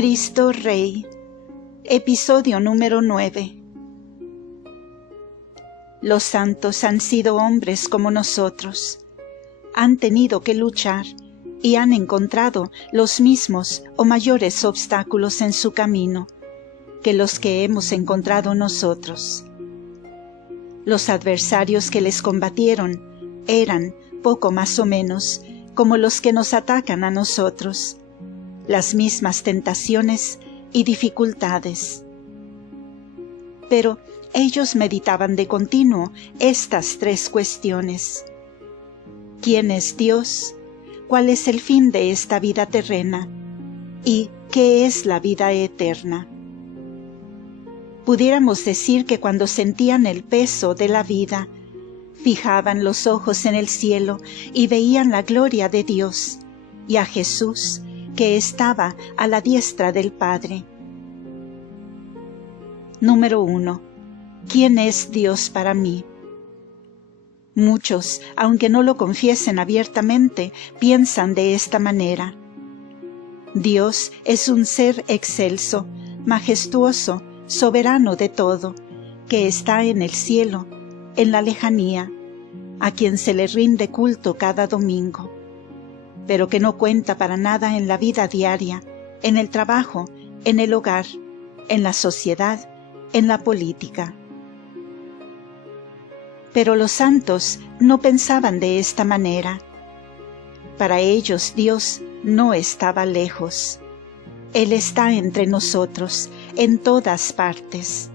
Cristo Rey. Episodio número 9. Los santos han sido hombres como nosotros. Han tenido que luchar y han encontrado los mismos o mayores obstáculos en su camino que los que hemos encontrado nosotros. Los adversarios que les combatieron eran, poco más o menos, como los que nos atacan a nosotros, las mismas tentaciones y dificultades. Pero ellos meditaban de continuo estas tres cuestiones. ¿Quién es Dios? ¿Cuál es el fin de esta vida terrena? ¿Y qué es la vida eterna? Pudiéramos decir que cuando sentían el peso de la vida, fijaban los ojos en el cielo y veían la gloria de Dios y a Jesús, que estaba a la diestra del Padre. Número 1. ¿Quién es Dios para mí? Muchos, aunque no lo confiesen abiertamente, piensan de esta manera. Dios es un ser excelso, majestuoso, soberano de todo, que está en el cielo, en la lejanía, a quien se le rinde culto cada domingo, pero que no cuenta para nada en la vida diaria, en el trabajo, en el hogar, en la sociedad, en la política. Pero los santos no pensaban de esta manera. Para ellos Dios no estaba lejos. Él está entre nosotros, en todas partes.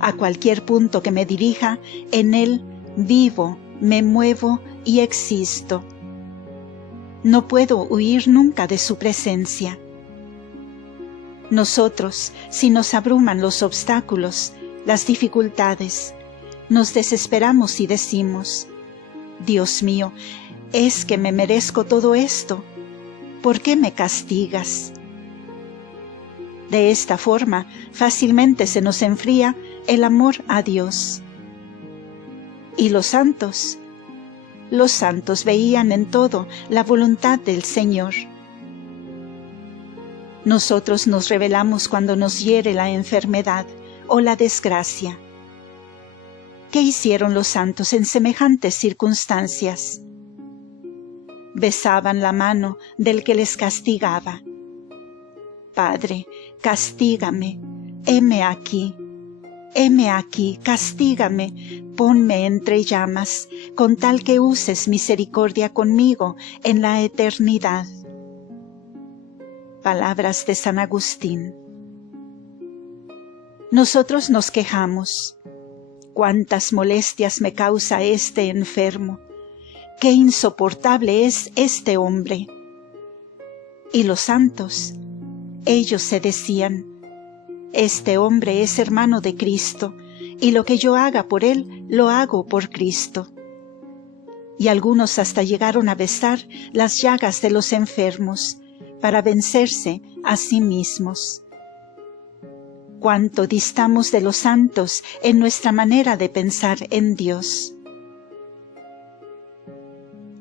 A cualquier punto que me dirija, en Él vivo, me muevo y existo. No puedo huir nunca de su presencia. Nosotros, si nos abruman los obstáculos, las dificultades, nos desesperamos y decimos: Dios mío, ¿es que me merezco todo esto? ¿Por qué me castigas? De esta forma, fácilmente se nos enfría el amor a Dios. ¿Y los santos? Los santos veían en todo la voluntad del Señor. Nosotros nos rebelamos cuando nos hiere la enfermedad o la desgracia. ¿Qué hicieron los santos en semejantes circunstancias? Besaban la mano del que les castigaba. Padre, castígame, heme aquí, castígame, ponme entre llamas, con tal que uses misericordia conmigo en la eternidad. Palabras de San Agustín. Nosotros nos quejamos. Cuántas molestias me causa este enfermo, qué insoportable es este hombre. Y los santos, ellos se decían: este hombre es hermano de Cristo, y lo que yo haga por él, lo hago por Cristo. Y algunos hasta llegaron a besar las llagas de los enfermos, para vencerse a sí mismos. Cuánto distamos de los santos en nuestra manera de pensar en Dios.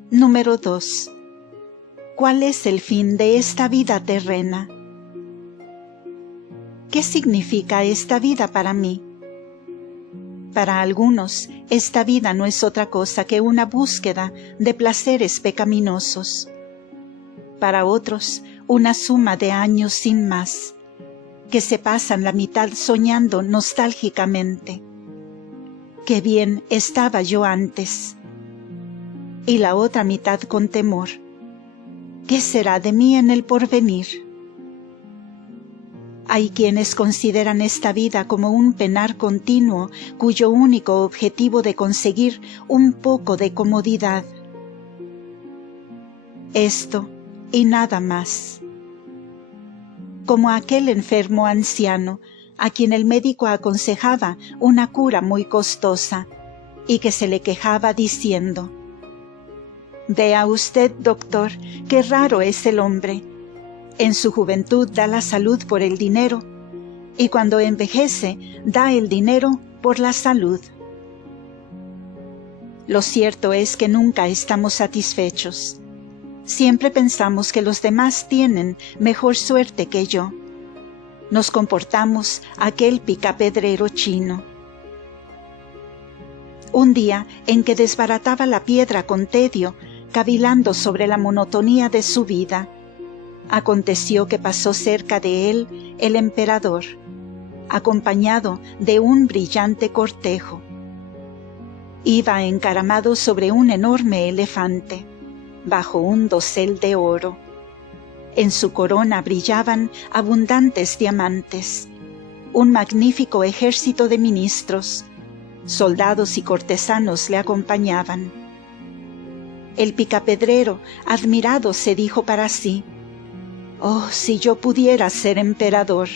Número 2. ¿Cuál es el fin de esta vida terrena? ¿Qué significa esta vida para mí? Para algunos, esta vida no es otra cosa que una búsqueda de placeres pecaminosos. Para otros, una suma de años sin más, que se pasan la mitad soñando nostálgicamente. ¡Qué bien estaba yo antes! Y la otra mitad con temor. ¿Qué será de mí en el porvenir? Hay quienes consideran esta vida como un penar continuo cuyo único objetivo de conseguir un poco de comodidad. Esto y nada más. Como aquel enfermo anciano a quien el médico aconsejaba una cura muy costosa y que se le quejaba diciendo: «Vea usted, doctor, qué raro es el hombre. En su juventud da la salud por el dinero, y cuando envejece da el dinero por la salud». Lo cierto es que nunca estamos satisfechos. Siempre pensamos que los demás tienen mejor suerte que yo. Nos comportamos aquel picapedrero chino. Un día en que desbarataba la piedra con tedio, cavilando sobre la monotonía de su vida, aconteció que pasó cerca de él el emperador, acompañado de un brillante cortejo. Iba encaramado sobre un enorme elefante, bajo un dosel de oro. En su corona brillaban abundantes diamantes. Un magnífico ejército de ministros, soldados y cortesanos le acompañaban. El picapedrero, admirado, se dijo para sí: «Oh, si yo pudiera ser emperador».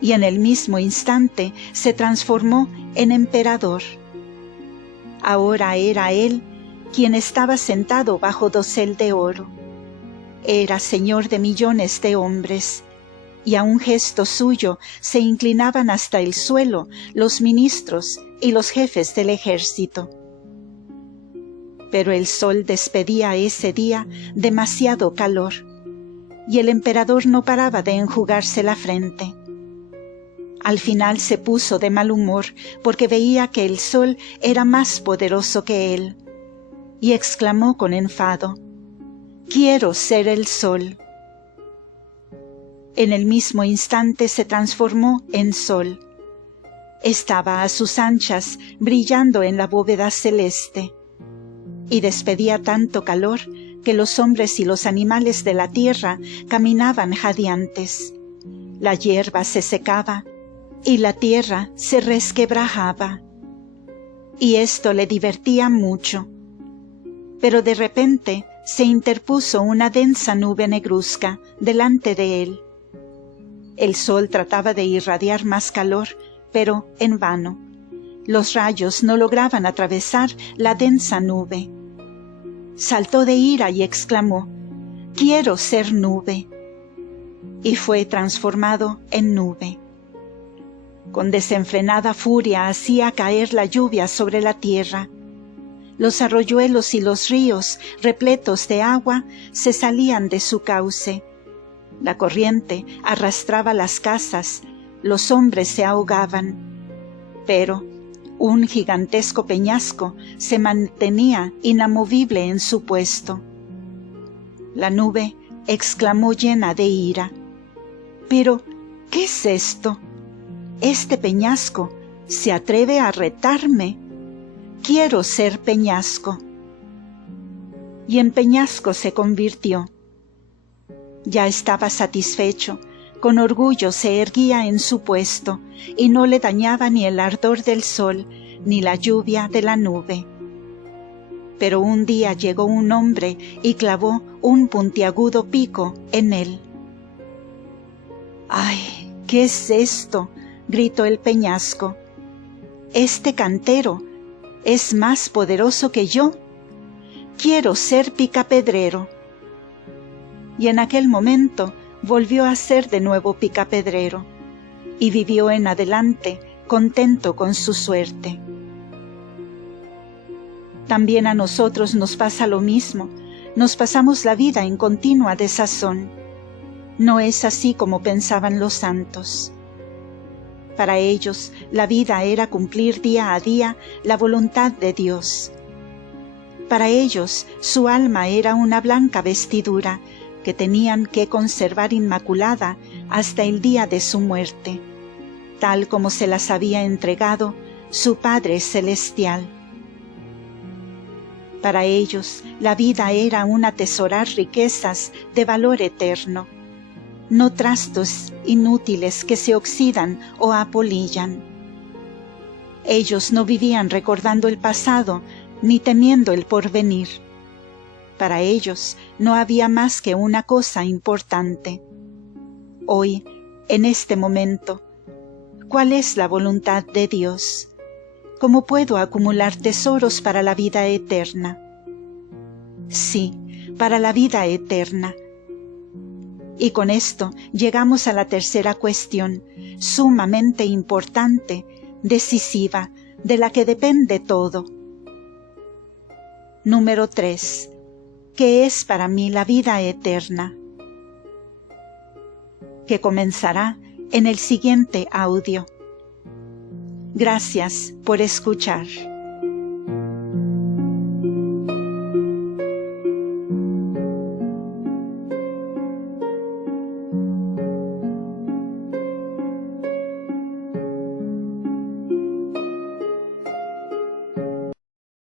Y en el mismo instante se transformó en emperador. Ahora era él quien estaba sentado bajo dosel de oro. Era señor de millones de hombres, y a un gesto suyo se inclinaban hasta el suelo los ministros y los jefes del ejército. Pero el sol despedía ese día demasiado calor, y el emperador no paraba de enjugarse la frente. Al final se puso de mal humor porque veía que el sol era más poderoso que él, y exclamó con enfado: «Quiero ser el sol». En el mismo instante se transformó en sol. Estaba a sus anchas, brillando en la bóveda celeste, y despedía tanto calor que los hombres y los animales de la tierra caminaban jadeantes. La hierba se secaba y la tierra se resquebrajaba. Y esto le divertía mucho. Pero de repente se interpuso una densa nube negruzca delante de él. El sol trataba de irradiar más calor, pero en vano. Los rayos no lograban atravesar la densa nube. Saltó de ira y exclamó: «Quiero ser nube». Y fue transformado en nube. Con desenfrenada furia hacía caer la lluvia sobre la tierra. Los arroyuelos y los ríos, repletos de agua, se salían de su cauce. La corriente arrastraba las casas, los hombres se ahogaban. Pero un gigantesco peñasco se mantenía inamovible en su puesto. La nube exclamó llena de ira: «¿Pero qué es esto? Este peñasco se atreve a retarme. Quiero ser peñasco». Y en peñasco se convirtió. Ya estaba satisfecho, con orgullo se erguía en su puesto, y no le dañaba ni el ardor del sol, ni la lluvia de la nube. Pero un día llegó un hombre y clavó un puntiagudo pico en él. «¡Ay, qué es esto!», gritó el peñasco. «Este cantero es más poderoso que yo. Quiero ser picapedrero». Y en aquel momento volvió a ser de nuevo picapedrero, y vivió en adelante contento con su suerte. También a nosotros nos pasa lo mismo, nos pasamos la vida en continua desazón. No es así como pensaban los santos. Para ellos, la vida era cumplir día a día la voluntad de Dios. Para ellos, su alma era una blanca vestidura que tenían que conservar inmaculada hasta el día de su muerte, tal como se las había entregado su Padre Celestial. Para ellos, la vida era un atesorar riquezas de valor eterno, no trastos inútiles que se oxidan o apolillan. Ellos no vivían recordando el pasado ni temiendo el porvenir. Para ellos no había más que una cosa importante. Hoy, en este momento, ¿cuál es la voluntad de Dios? ¿Cómo puedo acumular tesoros para la vida eterna? Sí, para la vida eterna. Y con esto llegamos a la tercera cuestión, sumamente importante, decisiva, de la que depende todo. Número 3. que es para mí la vida eterna, que comenzará en el siguiente audio. Gracias por escuchar.